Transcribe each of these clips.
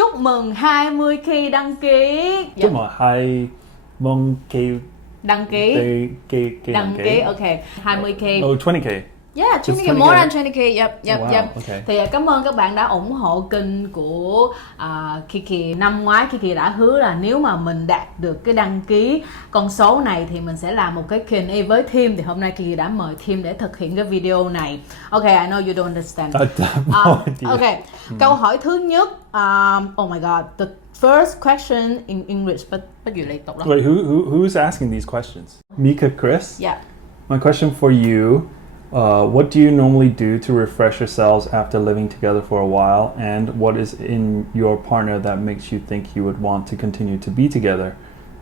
Chúc mừng 20 khi đăng ký. Chúc mừng 20 khi đăng ký. Okay, 20k. Oh, 20k. Yeah, 20k, more than 20k. Yep. Wow, okay. Thì cảm ơn các bạn đã ủng hộ kênh của Kiki. Năm ngoái Kiki đã hứa là nếu mà mình đạt được cái đăng ký con số này thì mình sẽ làm một cái Q&A với Tim. Thì hôm nay Kiki đã mời Tim để thực hiện cái video này. Okay, I know you don't understand. Okay, câu hỏi thứ nhất. Oh my god, the first question in English, but you like talk. Wait, who's asking these questions? Mika, Chris? Yeah. My question for you. What do you normally do to refresh yourselves after living together for a while, and what is in your partner that makes you think you would want to continue to be together?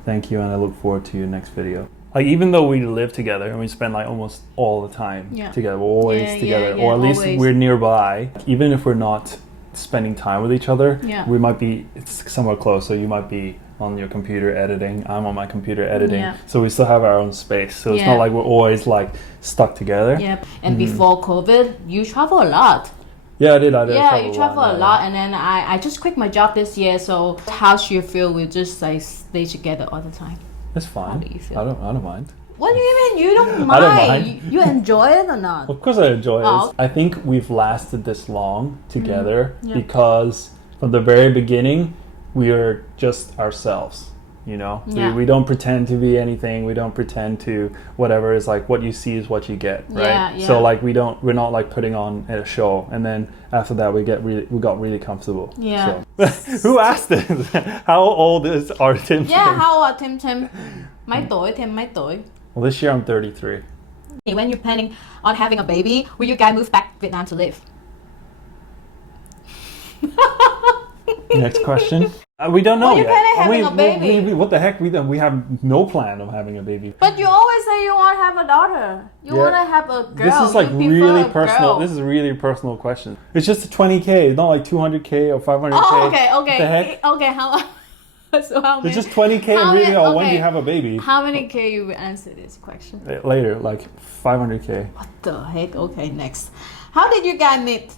Thank you, and I look forward to your next video. Like, even though we live together and we spend like almost all the time together, we're always together, or at least we're nearby. Even if we're not spending time with each other, we might be somewhere close. So you might be on your computer editing, I'm on my computer editing, so we still have our own space, so it's not like we're always like stuck together. And before COVID you travel a lot. I did you travel a lot. And then I just quit my job this year, so how do you feel we just like stay together all the time? It's fine. How do you feel? I don't mind. What do you mean you don't mind? I don't mind. You enjoy it or not? Of course I enjoy it. I think we've lasted this long together because from the very beginning we are just ourselves, you know? We don't pretend to be anything. We don't pretend to whatever. It's like what you see is what you get, right? So like we're not like putting on a show, and then after that we got really comfortable. So. Who asked this? How old is our Tim? How old are Tim? Mấy tuổi, Tim mấy tuổi? Well, this year I'm 33. When you're planning on having a baby, will you guys move back to Vietnam to live? Next question. We don't know yet. Having a baby? What the heck? We have no plan of having a baby. But you always say you want to have a daughter. You want to have a girl. This is like really personal. This is a really personal question. It's just 20k. It's not like 200k or 500k. Oh, okay. What the heck? Okay, how? So how many? It's just 20k and really, when do you have a baby? How many k you will answer this question? Later, like 500k. What the heck? Okay, next. How did you guys meet?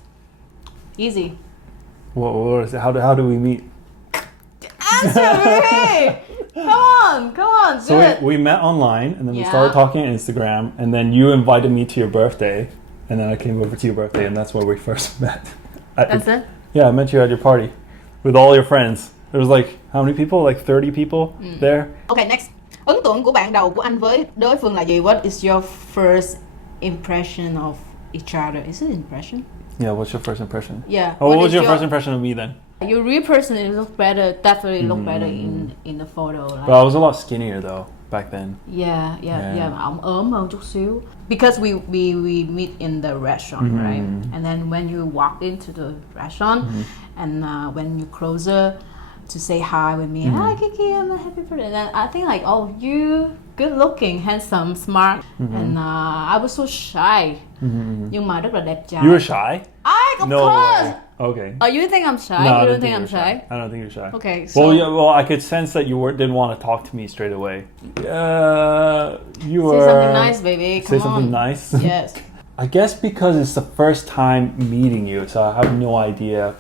Easy. What is it? How do we meet? Answer me! Come on. So we met online, and then we started talking on Instagram, and then you invited me to your birthday, and then I came over to your birthday, and that's where we first met. That's it? Yeah, I met you at your party with all your friends. There was like, how many people? Like 30 people there. Okay, next. Ấn tượng của bạn đầu của anh với đối phương là gì? What is your first impression of each other? Is it impression? Yeah, what's your first impression? Yeah. What was your first impression of me then? Your real person look better, definitely look better in the photo. Like, but I was a lot skinnier though back then. Yeah. Ổng ốm hơn chút xíu. Because we meet in the restaurant, right? And then when you walk into the restaurant, and when you closer to say hi with me, hi Kiki, I'm a happy birthday. And then I think like, oh, you good looking, handsome, smart, and I was so shy. Nhưng mà rất là đẹp trai. You were shy? Of course. Okay. Oh, you think I'm shy? No, You don't think I'm shy? I don't think you're shy. Okay. So Well, I could sense that you didn't want to talk to me straight away. You were. Say something nice, baby. Say something nice. Yes. I guess because it's the first time meeting you, so I have no idea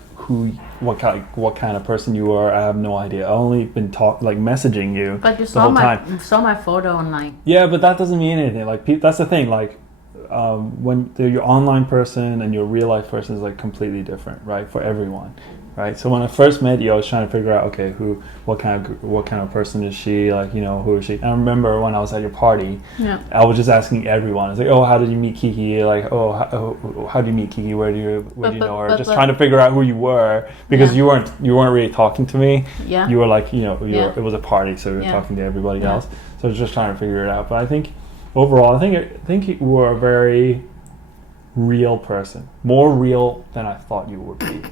what kind of person you are. I have no idea. I only been messaging you. But you saw my photo online. Yeah, but that doesn't mean anything. Like that's the thing. Like when your online person and your real life person is like completely different, right? For everyone, right? So when I first met you, I was trying to figure out, okay, what kind of person is she? Like, you know, who is she? And I remember when I was at your party, I was just asking everyone. I was like, oh, how did you meet Kiki? Like, oh, how did you meet Kiki? Where do you know her? Just trying to figure out who you were, because you weren't really talking to me. Yeah. You were like, you know, it was a party, so you were talking to everybody else. So I was just trying to figure it out. But I think overall, I think you were a very real person, more real than I thought you would be.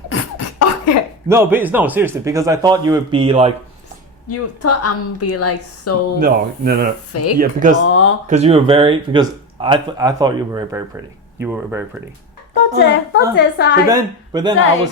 Okay. No, seriously, because I thought you would be like. You thought I'm be like so. No. Fake. Yeah, because you were very. Because I thought you were very, very pretty. You were very pretty. 多謝晒。 But then I was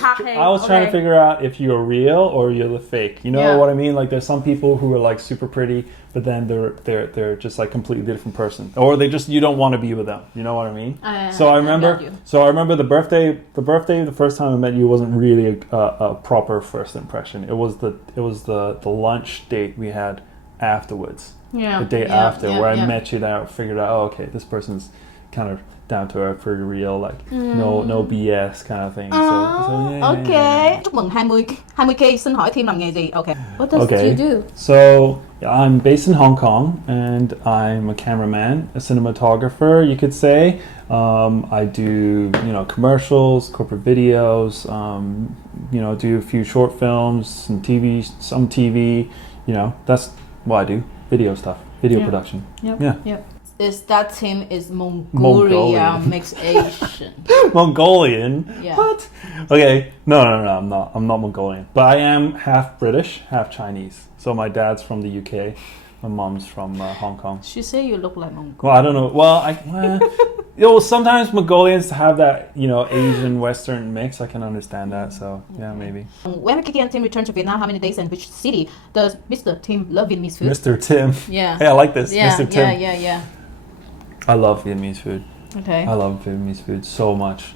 trying to figure out if you're real or you're the fake. You know what I mean? Like there's some people who are like super pretty, but then they're just like completely different person, or you don't want to be with them. You know what I mean? So I remember the birthday. The first time I met you wasn't really a proper first impression. It was the lunch date we had afterwards. Yeah. The day after, where I met you, that I figured out, oh, okay, this person's kind of down to earth, pretty real, like no BS kind of thing. Okay. Chúc mừng 20K. Xin hỏi thêm làm nghề gì? Okay. What does you do? So I'm based in Hong Kong, and I'm a cameraman, a cinematographer, you could say. I do commercials, corporate videos. Do a few short films, some TV. That's what I do. Video stuff, video production. Yep. That team is Mongolian mixed Asian. Mongolian? Yeah. What? Okay. No, I'm not Mongolian. But I am half British, half Chinese. So my dad's from the UK. My mom's from Hong Kong. She say you look like Mongolian. Well, I don't know. Well, sometimes Mongolians have that, Asian Western mix. I can understand that. So yeah, maybe. When Kiki and Tim return to Vietnam, how many days and which city does Mr. Tim love Vietnamese food? Mr. Tim. Yeah. Hey, I like this. Yeah, Mr. Tim. Yeah. I love Vietnamese food. Okay. I love Vietnamese food so much.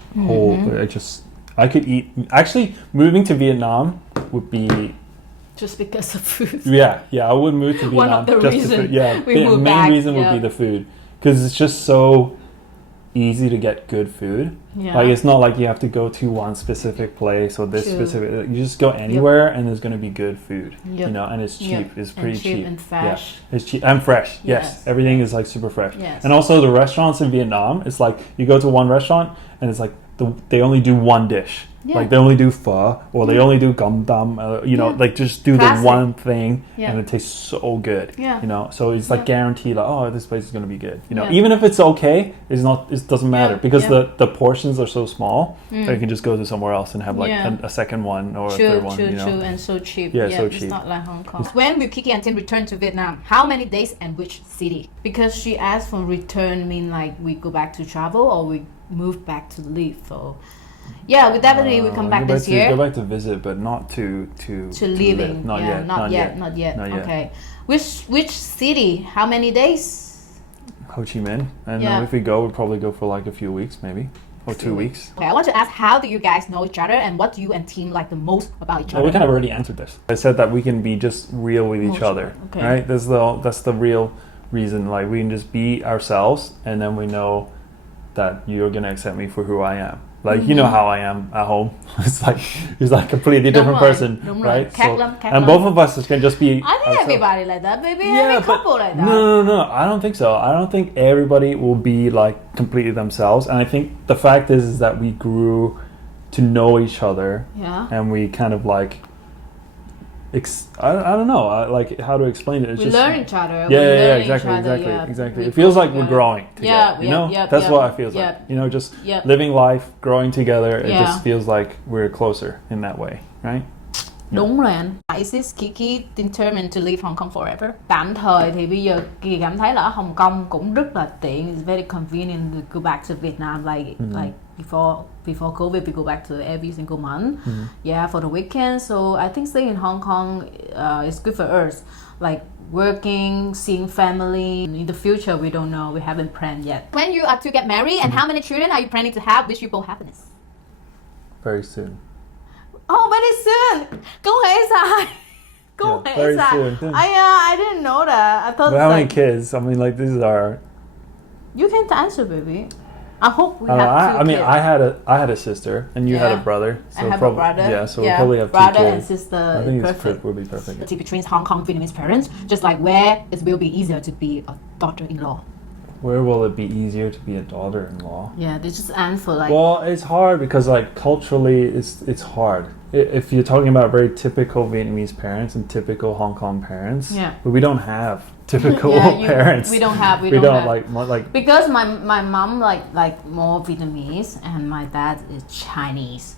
I could eat. Actually, moving to Vietnam would be just because of food. Yeah. I would move to Vietnam. One of the reasons. The main reason would be the food, because it's just so easy to get good food. Yeah. Like it's not like you have to go to one specific place or this specific. You just go anywhere and there's going to be good food. And it's cheap. It's pretty cheap and fresh. Yeah, it's cheap and fresh. Yes, everything is like super fresh. Yes. And also the restaurants in Vietnam, it's like you go to one restaurant and it's like they only do one dish. Yeah. Like they only do pho, or they only do gam dam. Like just do the one thing, and it tastes so good. Yeah. So it's like guaranteed. Like, oh, this place is gonna be good. Even if it's okay, it's not. It doesn't matter because the portions are so small that you can just go to somewhere else and have like a second one or a third one. True, and so cheap. Yeah, so cheap. It's not like Hong Kong. When will Kiki and Tim return to Vietnam? How many days and which city? Because she asked for return, mean like we go back to travel or we move back to live. So. Yeah, we definitely will come back this year. Go back to visit, but not to living. Not yet. Not yet. Okay. Which city? How many days? Ho Chi Minh. And if we go, we'll probably go for like a few weeks, maybe. Or 2 weeks. Okay, I want to ask, how do you guys know each other, and what do you and Tim like the most about each other? Well, we kind of already answered this. I said that we can be just real with each other. Okay. Right? That's the real reason. Like we can just be ourselves, and then we know that you're gonna accept me for who I am. Like you know how I am at home. It's like completely different person, right? And both of us can just be. I think everybody like that, baby. Every couple like that. No. I don't think so. I don't think everybody will be like completely themselves. And I think the fact is that we grew to know each other. Yeah. And we kind of like. I don't know. Like how to explain it. It's we just, learn each other. Yeah, exactly. It feels like we're growing together. That's what it feels like. Just living life, growing together. It just feels like we're closer in that way, right? Đúng rồi anh. Is this Kiki determined to leave Hong Kong forever? Tạm thời thì bây giờ Kiki cảm thấy là ở Hồng Kông cũng rất là tiện. It's very convenient to go back to Vietnam like before COVID, we go back to every single month. For the weekend. So I think staying in Hong Kong is good for us. Like working, seeing family. In the future, we don't know. We haven't planned yet. When you are to get married, and how many children are you planning to have? Wish you both happiness. Very soon. Oh, very soon. 恭喜晒. Very soon. I didn't know that. I thought. But how many kids? I mean, like these are. You can answer, baby. I hope we have two I mean, kids. I had a sister, and you had a brother. So I have a brother. Yeah, so we'll probably have brother two kids. And sister. I think perfect. Would be perfect. Between Hong Kong Vietnamese parents, just like where it will be easier to be a daughter-in-law. Where will it be easier to be a daughter-in-law? Yeah, they just answer like. Well, it's hard because like culturally, it's hard. If you're talking about very typical Vietnamese parents and typical Hong Kong parents, but we don't have typical parents. We don't have. We don't like because my mom like more Vietnamese and my dad is Chinese.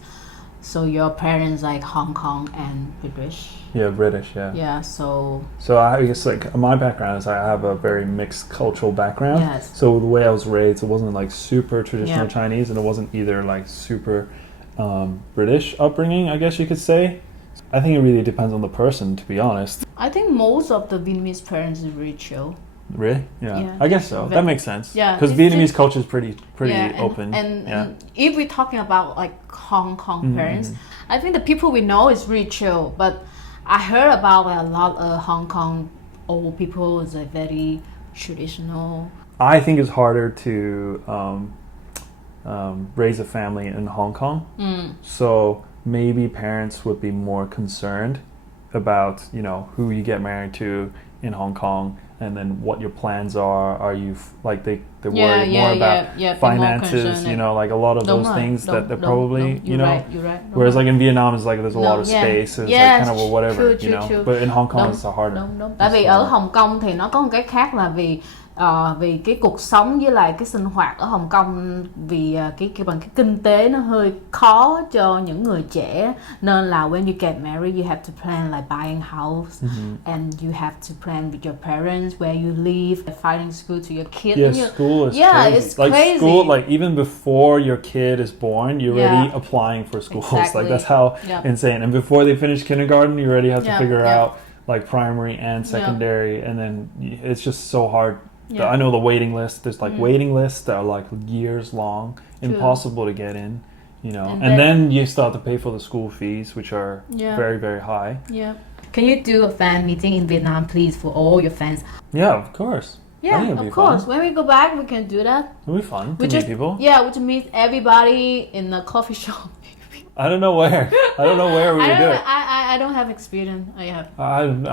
So your parents like Hong Kong and British? Yeah, British, yeah. Yeah, so I guess like my background is I have a very mixed cultural background. Yes. So the way I was raised, it wasn't like super traditional Yeah. Chinese, and it wasn't either like super British upbringing, I guess you could say. I think it really depends on the person, to be honest. I think most of the Vietnamese parents is really chill. Really? Yeah. Yeah. I guess so. That makes sense. Yeah, Because it's Vietnamese just- culture is pretty Yeah, open. And yeah. if we're talking about like Hong Kong parents, I think the people we know is really chill. But I heard about a lot of Hong Kong old people is like very traditional. I think it's harder to raise a family in Hong Kong. So maybe parents would be more concerned about, you know, who you get married to in Hong Kong, and then what your plans are. Are you like they worry more about be more finances, concerned you know, like a lot of those things that they're probably, you know. You're right. Whereas like in Vietnam, it's like there's a lot of space, it's like kind of whatever, you know. But in Hong Kong, it's harder. Đúng. Tại vì ở Hồng Kông thì nó có một cái khác là vì cái cuộc sống với lại cái sinh hoạt ở Hồng Kông, vì cái bằng cái kinh tế nó hơi khó cho những người trẻ, nên là when you get married you have to plan like buying house, and you have to plan with your parents where you live, finding school to your kids. Yeah, school is crazy. It's like crazy. School, like even before your kid is born, you're already applying for schools. Exactly. Like that's how insane. And before they finish kindergarten, you already have to figure out like primary and secondary, and then it's just so hard. I know the waiting list. There's like waiting lists that are like years long, impossible to get in, you know. And then you start to pay for the school fees, which are very, very high. Yeah. Can you do a fan meeting in Vietnam, please, for all your fans? Yeah, of course. Yeah, of course. When we go back, we can do that. It'll be fun to meet people. Yeah, we just meet everybody in the coffee shop. I don't know where. I don't know where we would do it. I don't have experience. I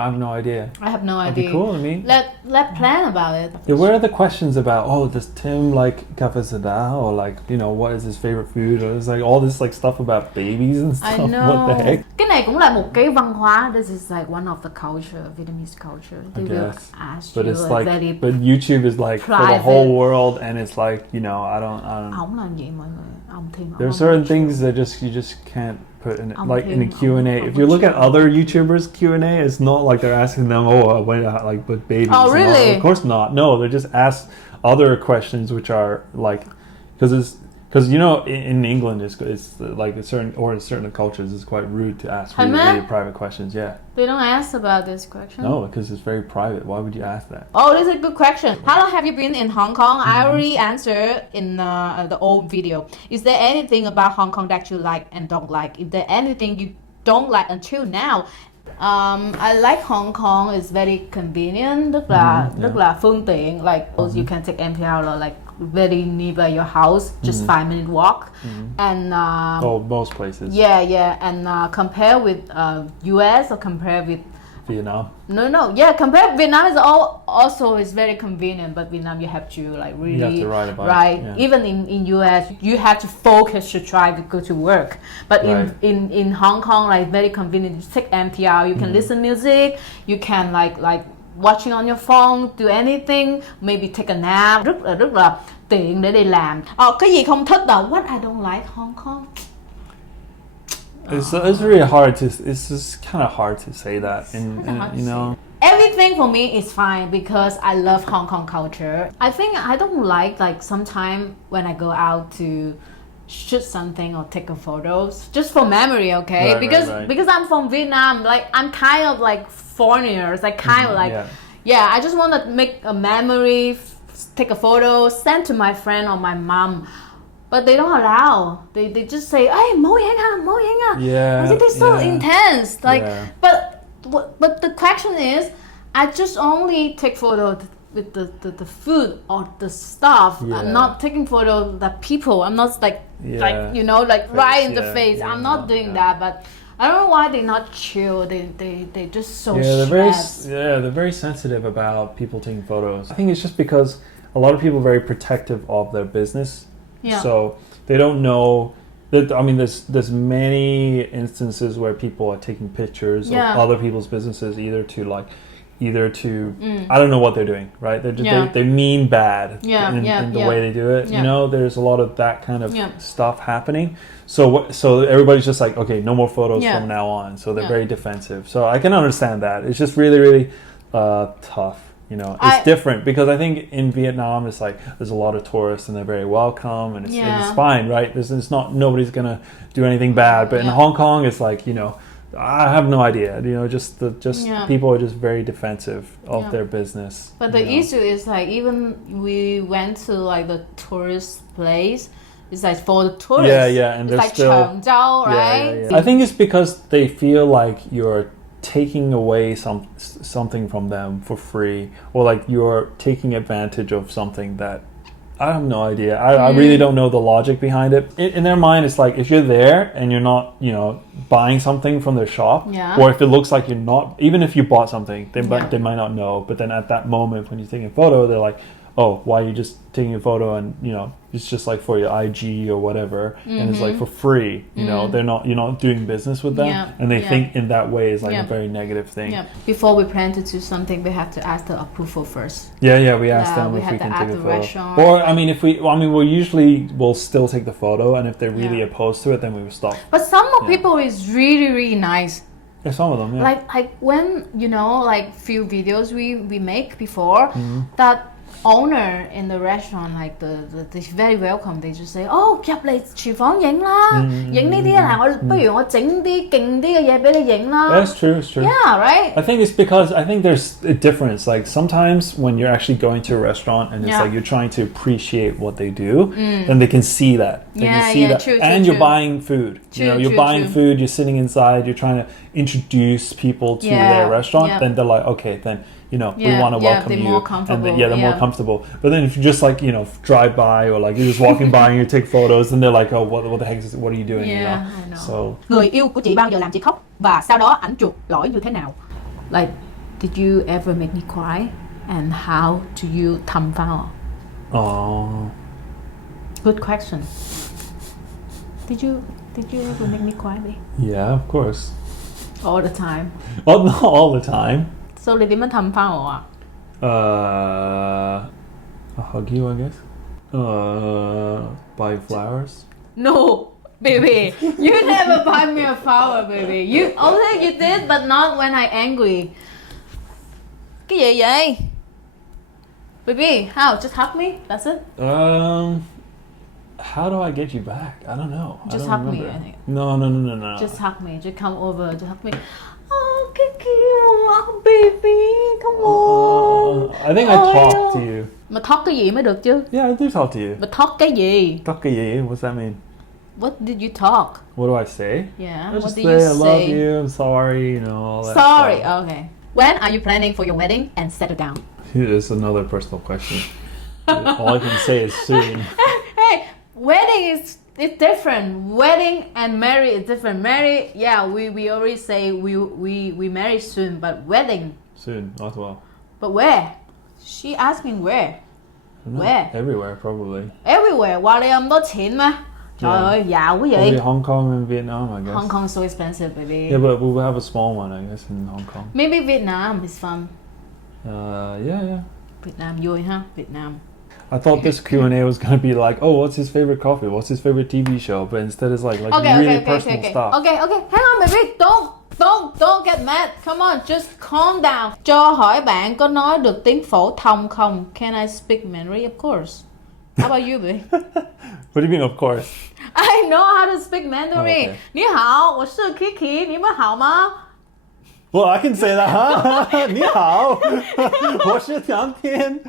have no idea. I have no That'd idea. be cool to me. Let plan about it. Yeah, where are the questions about? Oh, does Tim like café soda, or like, you know, what is his favorite food? Or it's like all this like stuff about babies and stuff. I know. What the heck? Cái này cũng là một cái văn hóa. This is like one of the culture, Vietnamese culture. They will guess. ask But you it's like like, very but YouTube is like for the private. whole world, and it's like, you know, I don't. Ổng làm gì mọi người? Ổng thêm. There are certain things that you just can't put in like in a thêm, Q&A. If you look at other YouTubers Q&A, it's not like they're asking them, when like with babies. Oh, and all. really? Of course not. No, they just ask other questions which are like, because you know in England it's like in certain cultures it's quite rude to ask really, really private questions. Yeah. They don't ask about this question. No, because it's very private. Why would you ask that? Oh, this is a good question. How long have you been in Hong Kong? I already answered in the old video. Is there anything about Hong Kong that you like and don't like? Is there anything you don't like until now? I like Hong Kong. It's very convenient. Rất là phương tiện. Like you can take MTR or like very nearby your house, just 5-minute walk. And most places. Yeah. And compare with US or compare with Vietnam. No. Yeah, compare Vietnam is also is very convenient, but Vietnam you have to like really You have to ride a bike. Right. Yeah. Even in US you have to focus to try to go to work. But in Hong Kong, like very convenient. You take MTR, you can listen music, you can like watching on your phone, do anything, maybe take a nap. Rất là tiện để đi làm. Cái gì không thích đâu? What I don't like Hong Kong. It's really hard to. It's just kind of hard to say that, and you know. Everything for me is fine because I love Hong Kong culture. I think I don't like sometimes when I go out to shoot something or take a photos just for memory, okay? Right. Because I'm from Vietnam, like I'm kind of like foreigners, like kind of like I just want to make a memory, take a photo, send to my friend or my mom. But they don't allow. They just say, "Hey, mo yang ha." Yeah. I think they're so intense. Like, but the question is, I just only take photos with the food or the stuff. I'm not taking photos of the people. I'm not like you know, like face, right in the face. I'm not doing that. But I don't know why they're not chill. They just so stressed. They're very sensitive about people taking photos. I think it's just because a lot of people are very protective of their business. Yeah. So they don't know that. I mean, there's many instances where people are taking pictures of other people's businesses, either to like either to I don't know what they're doing, right? They mean bad in the way they do it. You know, there's a lot of that kind of stuff happening. So everybody's just like, okay, no more photos from now on. So they're very defensive. So I can understand that. It's just really, really tough. You know, it's different because I think in Vietnam it's like there's a lot of tourists and they're very welcome and it's fine, right? It's not nobody's gonna do anything bad. But in Hong Kong, it's like, you know, I have no idea. You know, just people are just very defensive of their business. But the issue is like even we went to like the tourist place. It's like for the tourists. And it's like still, Changzhou, right? I think it's because they feel like you're taking away something from them for free, or like you're taking advantage of something that I have no idea. I really don't know the logic behind it. In their mind, it's like if you're there and you're not, you know, buying something from their shop, or if it looks like you're not, even if you bought something, they might not know. But then at that moment when you're taking a photo, they're like, oh, why are you just taking a photo? And, you know, it's just like for your IG or whatever, and it's like for free. You know, you're not doing business with them, and they think in that way is like a very negative thing. Before we plan to do something, we have to ask the approval first. We ask them if we can take a photo. Restaurant. Or I mean, we'll still take the photo, and if they're really opposed to it, then we will stop. But some people is really, really nice. Yeah, some of them, Like when, you know, like few videos we make before, that owner in the restaurant, like the very welcome. They just say, oh, 入嚟廚房影啦，影呢啲啊，不如我整啲勁啲嘅嘢俾你影啦。That's true, it's true. Yeah, right? I think it's because there's a difference. Like sometimes when you're actually going to a restaurant and it's like you're trying to appreciate what they do, then they can see that. They can see that. True, and true, you're buying food. You're buying food, you're sitting inside, you're trying to introduce people to their restaurant, then they're like, okay, then, you know, we want to welcome you. More comfortable. And they're more comfortable. But then if you just like, you know, drive by or like you're just walking by and you take photos, then they're like, oh, what the heck what are you doing? You know? I know. So. Người yêu của chị bao giờ làm chị khóc và sau đó ảnh chuộc lỗi như thế nào? Like, did you ever make me cry? And how do you thăm phao? Oh. Good question. Did you ever make me cry, babe? Yeah, of course. All the time. Well, not all the time. So 你點樣氹返我啊？ I'll hug you, I guess. Buy flowers. No, baby. You never buy me a flower, baby. You did, but not when I angry. Cái gì vậy? Baby, how? Just hug me? That's it? How do I get you back? I don't know. Just I don't hug me, remember. I think. No. Just hug me. Just come over. Just hug me. Oh, Kiki, oh, baby, come on. I think I talked to you. Mà talk cái gì mới được chứ? Yeah, I do talk to you. Mà talk cái gì? Talk cái gì? What's that mean? What did you talk? What do I say? Yeah, I what just did say, you I love say? you, I'm sorry, you know, all that Sorry, stuff. okay. When are you planning for your wedding and settle down? It's another personal question. All I can say is soon. Hey, wedding is different. Wedding and marry is different. Marry, yeah, we already say we marry soon, but wedding. Soon, as well. But where? She asking where? Where? Everywhere, probably. Everywhere. 話你有咁多錢咩？trời ơi, giàu quá vậy. Probably Hong Kong and Vietnam, I guess. Hong Kong is so expensive, baby. Yeah, but we'll have a small one, I guess, in Hong Kong. Maybe Vietnam is fun. Yeah. Việt Nam vui ha, Việt Nam. I thought this Q&A was going to be like, oh, what's his favorite coffee? What's his favorite TV show? But instead it's like really personal stuff. Okay. Hang on, baby. Don't get mad. Come on, just calm down. Cho hỏi bạn có nói được tiếng phổ thông không? Can I speak Mandarin? Of course. How about you, baby? What do you mean, of course? I know how to speak Mandarin. Oh, okay. 你好，我是 Kiki. 你们好吗？ Well, I can say that, huh? 你好，我是甜甜。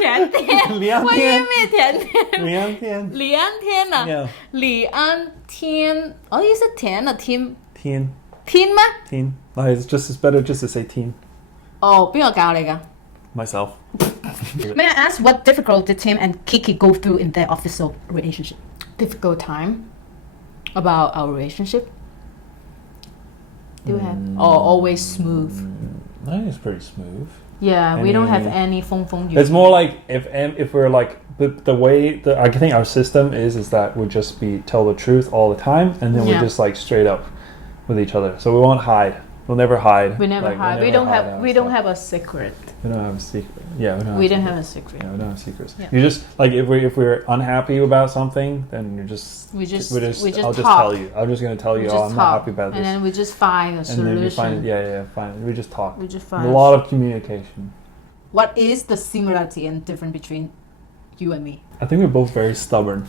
甜甜。梁天。What do you mean 甜甜？梁天。李安天啊？ Yeah. 李安天。哦，你是甜的天。天。天咩？天。It's better just to say 天。哦，邊個教你㗎？ Myself. May I ask what difficulty Tim and Kiki go through in their official relationship? Difficult time about our relationship. Do you have? Or always smooth? I think it's pretty smooth. Yeah, we don't have any feng. It's more like if we're like the way I think our system is that we'll just tell the truth all the time, and then we're just like straight up with each other. So we won't hide. We'll never hide. We never Like, hide. We never don't hide have. our We don't stuff. have a secret. We don't have a secret. Yeah, We don't have a secret. Yeah, we don't have secrets. Yeah. You just like if we're unhappy about something, then We just I'll just talk. tell you. I'm just gonna tell We you. just Oh, I'm not happy about this. and then we just find a And solution. then you find fine. We just talk. We just A find lot of communication. What is the similarity and difference between you and me? I think we're both very stubborn.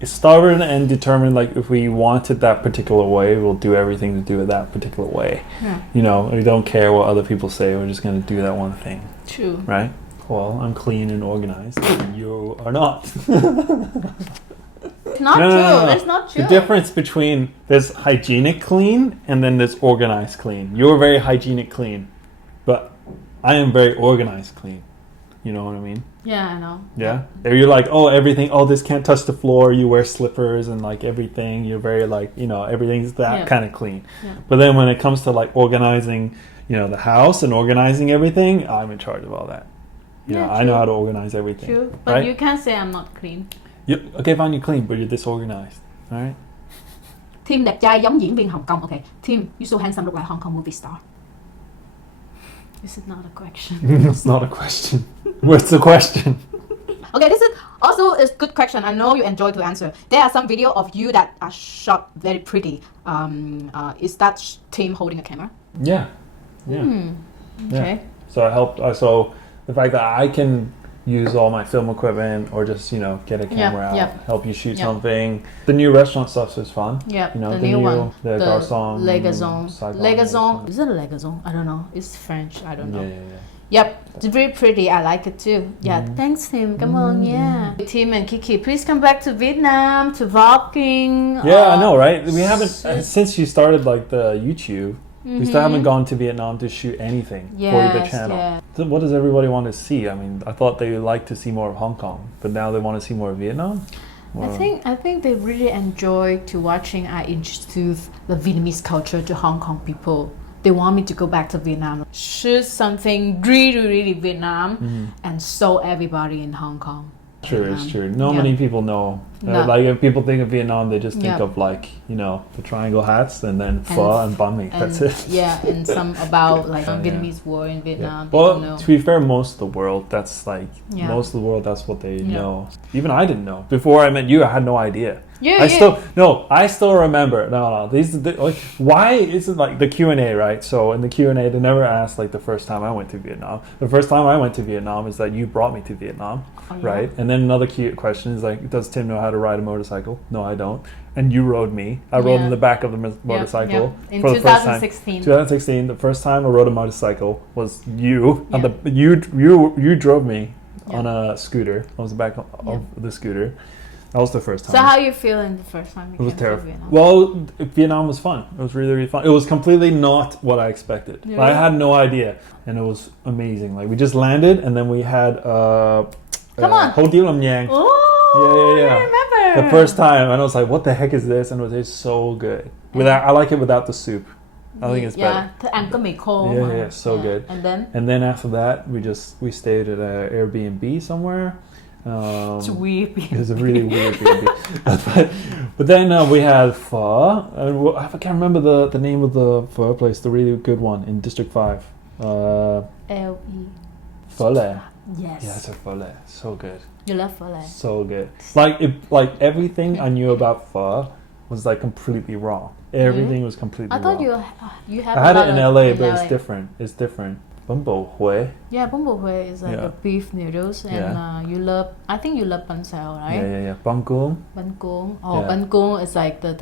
It's stubborn and determined. Like if we want it that particular way, we'll do everything to do it that particular way. Yeah. You know, we don't care what other people say. We're just gonna do that one thing, True. right? Well, I'm clean and organized. And you are not. It's not No, true. no, no, no. That's not true. The difference between there's hygienic clean and then there's organized clean. You're very hygienic clean, but I am very organized clean. You know what I mean? Yeah, I know. Yeah. Or you're like, oh, everything. Oh, this can't touch the floor. You wear slippers and like everything. You're very like, you know, everything's that Yeah. kind of clean. Yeah. But then when it comes to like organizing, you know, the house and organizing everything, I'm in charge of all that. You Yeah, know, I know true. how to organize everything. True. But right? you can't say I'm not clean. Okay, fine, you're clean, but you're disorganized. All right. Tim đẹp trai giống diễn viên Hồng Kông. Okay. Tim, you so handsome, look like Hong Kong movie star. This is not a question. It's not a question. What's the question? Okay, this is also a good question. I know you enjoy to answer. There are some video of you that are shot very pretty. Is that Tim holding a camera? Yeah. Yeah. Okay. So I helped. So the fact that I can use all my film equipment or just, you know, get a camera out, help you shoot Yeah. something. The new restaurant stuff is fun. Yeah, You know, the the new new- one. the garçon, Légazon. Saigon Légazon. restaurant. Is it a Légazon? I don't know. It's French. I don't know. Yeah. Yep, it's very pretty. I like it too. Yeah, thanks Tim. Cảm ơn nha. Tim and Kiki, please come back to Vietnam to vlogging. Yeah, I know, right? We haven't since you started like the YouTube. We still haven't gone to Vietnam to shoot anything for the Yes, channel. yeah. So what does everybody want to see? I mean, I thought they like to see more of Hong Kong, but now they want to see more of Vietnam. I think they really enjoy to watching I introduce the Vietnamese culture to Hong Kong people. They want me to go back to Vietnam, shoot something really Vietnam, and show everybody in Hong Kong. True, it's true. Not Yeah. many people know. No. Like if people think of Vietnam, they just think Yeah. of like, you know, the triangle hats and then pho and banh mi. That's it. Yeah, and some about like Yeah. Vietnamese war in Yeah. Vietnam. They Well, don't know. to be fair, most of the world, that's like Yeah. most of the world. That's what they Yeah. know. Even I didn't know. Before I met you, I had no idea. Yeah, I still remember. No. Like, why isn't like the Q&A, right? So in the Q&A, they never asked like the first time I went to Vietnam. The first time I went to Vietnam is that you brought me to Vietnam, right? And then another key question is like, does Tim know how to ride a motorcycle? No, I don't. And you rode me. I rode Yeah. in the back of the motorcycle In for the first time. 2016. 2016, the first time I rode a motorcycle was you. Yeah. And you drove me Yeah. on a scooter. I was the back of the scooter. That was the first time. So how you feeling the first time you It was came to terrible. Vietnam? Well, Vietnam was fun. It was really fun. It was completely not what I expected. Really? I had no idea, and it was amazing. Like we just landed, and then we had Come on. HọcTiếngViệt. Oh, Yeah. I remember. The first time, and I was like, "What the heck is this?" And it was so good. I like it without the soup. I think it's better. Thức ăn có mì khô. Yeah, mà. yeah, so good. And then And then after that, we stayed at an Airbnb somewhere. it's weird. It was a really weird Airbnb. but then we had pho. I can't remember the name of the pho place, the really good one in District 5. L.E. Pho lè. Yes. Yeah, it's a pho lè. So good. You love pho lè. So good. Like everything I knew about pho was like completely wrong. Everything was completely I thought wrong. you have. I had a it lot in of- LA, but it's different. It's different. Bún bò Huế. Yeah, bún bò Huế is like Yeah. the beef noodles, and Yeah. you love. I think you love bánh xèo, right? Yeah. Bánh cuốn. Bánh cuốn. Oh, Yeah. bánh cuốn is like the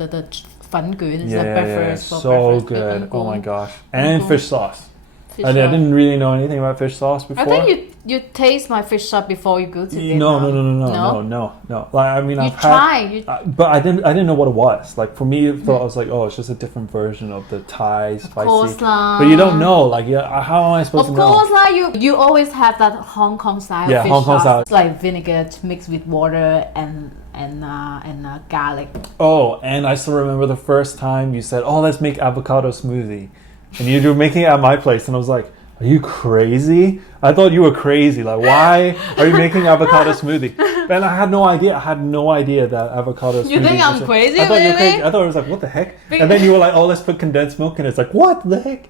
phấn quyển. It's like Yeah, breakfast for so breakfast. good. Bánh Oh my cuốn. gosh. Bánh And cuốn. fish sauce. Fish I sauce. didn't really know anything about fish sauce before. I think you taste my fish sauce before you go to Vietnam. No. Like I mean, You I've had, try. but I didn't know what it was. Like for me, I was like, oh, it's just a different version of the Thai spicy. course lah. But you don't know, like, yeah, how am I supposed Of to know? course, like you always have that Hong Kong style Yeah, fish Hong Kong sauce. style. It's like vinegar mixed with water and garlic. Oh, and I still remember the first time you said, oh, let's make avocado smoothie, and you were making it at my place, and I was like, Are you crazy? I thought you were crazy. Like, why are you making avocado smoothie? And I had no idea. I had no idea that avocado smoothie. You think I'm crazy? I thought you were Really? crazy. I thought it was like, what the heck? And then you were like, oh, let's put condensed milk in. It's like, what the heck?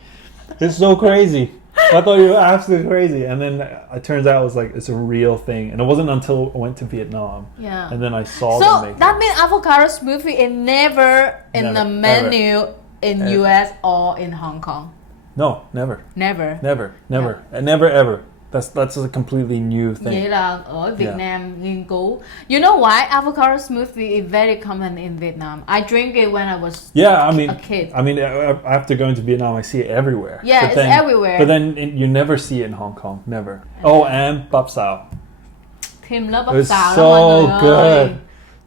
It's so crazy. I thought you were absolutely crazy. And then it turns out it was like, it's a real thing. And it wasn't until I went to Vietnam. Yeah. And then I saw So them make that it. means avocado smoothie is never in the Never, menu in Ever. US or in Hong Kong. No, never. Never. Never. And never ever. That's a completely new thing. Vậy là ở Việt Yeah. Nam nghiên cứu. You know why avocado smoothie is very common in Vietnam? I drink it when I was Yeah, I mean, a kid. After going to Vietnam, I see it everywhere. Yeah, it's everywhere. But then you never see it in Hong Kong, never. Oh, and bắp xào. Thêm lớp It bắp was xào đó so mọi người ơi. good.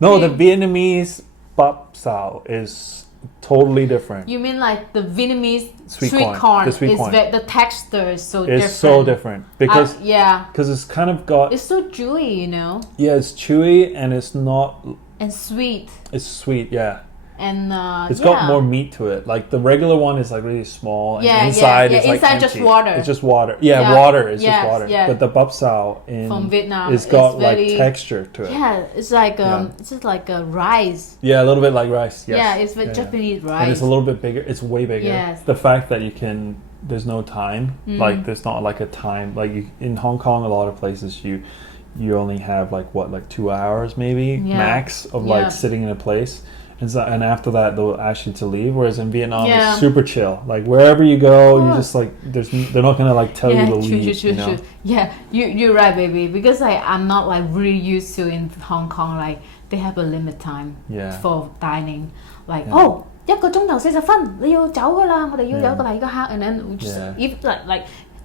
No, the Thêm- Vietnamese bắp xào is totally different. You mean like the Vietnamese Sweet sweet corn. corn? The sweet is corn. the texture is so It's different. so different because yeah, it's kind of got it's so chewy, you know, it's chewy and it's not and sweet, it's sweet, yeah. and It's yeah. got more meat to it. Like the regular one is like really small, and Yeah, inside yeah, is like inside just empty. water. It's just water. Yeah, Yeah, water. It's yes, just water. yeah. But the bắp xào in From Vietnam it's is got very- like texture to it. Yeah, it's like Yeah. it's just like a rice. Yeah, a little bit like rice. Yes. Yeah, it's with Japanese rice. And it's a little bit bigger. It's way bigger. Yes. The fact that you can, there's no time. Like there's not like a time. Like you in Hong Kong, a lot of places you only have like 2 hours maybe Yeah. max of Yeah. like sitting in a place. And after that they'll ask you to leave. Whereas in Vietnam, Yeah. it's super chill. Like wherever you go, you Oh. just like they're not gonna like tell you to leave. You know? Yeah, you're right, baby. Because I'm not like really used to in Hong Kong. Like they have a limit time Yeah. for dining. Like Yeah. 1個鐘頭40分，你要走㗎啦，我哋要 Yeah. 有一個禮個客，and then we just Yeah. eat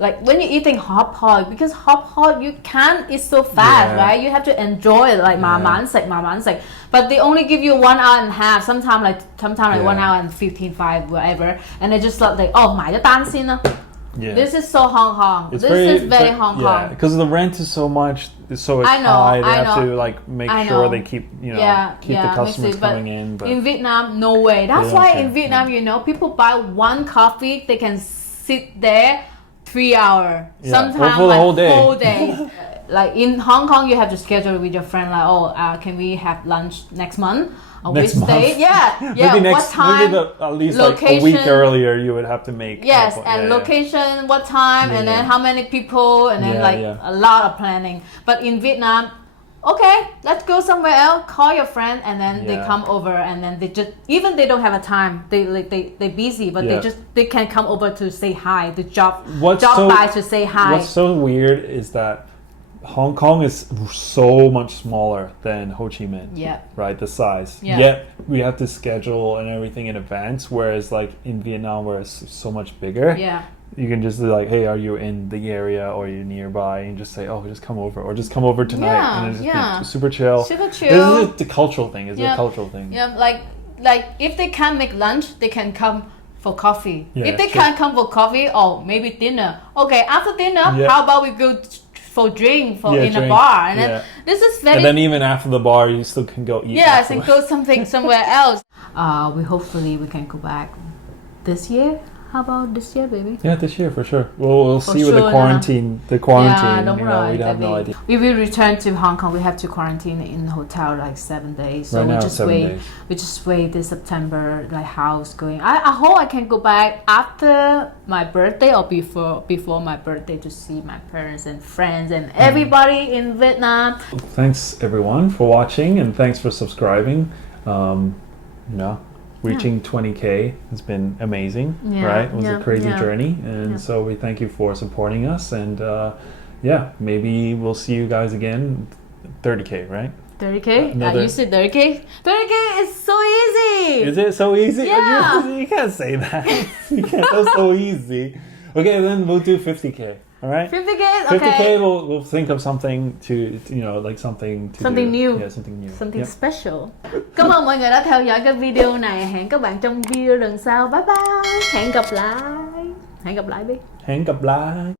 like when you're eating hot pot, because hot pot you can't eat so fast, Yeah. right? You have to enjoy it, like 慢慢食。But they only give you 1 hour and a half, sometimes like Yeah. 1 hour and 15, whatever, and they just like 埋咗單先啦。Yeah. This is so Hong Kong. It's This is very Hong Yeah, Kong. because the rent is so much, so it's I know, high. They I have know. to like make I sure know. they keep keep the makes customers it, but coming in. But in Vietnam, no way. That's They don't why care, in Vietnam, you know, people buy one coffee, they can sit there 3 hours. Yeah, Sometimes for the like whole day. whole day. Like in Hong Kong, you have to schedule with your friend. Like, can we have lunch next month? Or Next which day? month. Yeah. maybe next, what time? maybe at least like a week location. earlier, you would have to make. Yes, yeah, and yeah. location, what time, and then Yeah. how many people, and then Yeah, a lot of planning. But in Vietnam, okay, let's go somewhere else. Call your friend, and then they Yeah. come over, and then they just even they don't have a time. They're busy, but Yeah. they can come over to say hi. The job What's so- by to say hi. What's so weird is that Hong Kong is so much smaller than Ho Chi Minh. Yeah. Right, the size. Yeah. Yet we have to schedule and everything in advance. Whereas like in Vietnam, where it's so much bigger. Yeah. You can just be like, hey, are you in the area or are you nearby? And just say, oh, just come over or just come over tonight. Yeah, And it's just yeah. be super chill. Super chill. This is the cultural thing. It's Yeah. a cultural thing. Yeah, like if they can't make lunch, they can come for coffee. Yeah, if they sure. can't come for coffee, or maybe dinner. Okay, after dinner, Yeah. how about we go for drink Yeah, in a drink. bar? And then Yeah. this is very And then even after the bar, you still can go eat. yes, and afterwards. go somewhere else. Hopefully we can go back this year. How about this year, baby? Yeah, this year for sure. We'll For see with sure, the quarantine. The quarantine, Yeah, don't worry, we'd have no baby. idea. We will return to Hong Kong. We have to quarantine in the hotel like 7 days. So Right we now, just 7 wait. days. We just wait this September, like how it's going. I hope I can go back after my birthday or before my birthday to see my parents and friends and everybody in Vietnam. Thanks everyone for watching and thanks for subscribing. Reaching 20K has been amazing, Yeah, right? It was yeah, a crazy yeah. journey, and so we thank you for supporting us. And maybe we'll see you guys again. 30K, right? 30K? Another- You said 30K? 30K is so easy! Is it so easy? Yeah. You can't say that. You can't. That's so easy. Okay, then we'll do 50K. All right. 50K? 50K. Okay. We'll think of something to like something to Something do. new. Yeah, something new. Something Yep. special. Cảm ơn mọi người đã theo dõi cái video này. Hẹn các bạn trong video lần sau. Bye bye. Hẹn gặp lại. Hẹn gặp lại đi. Hẹn gặp lại.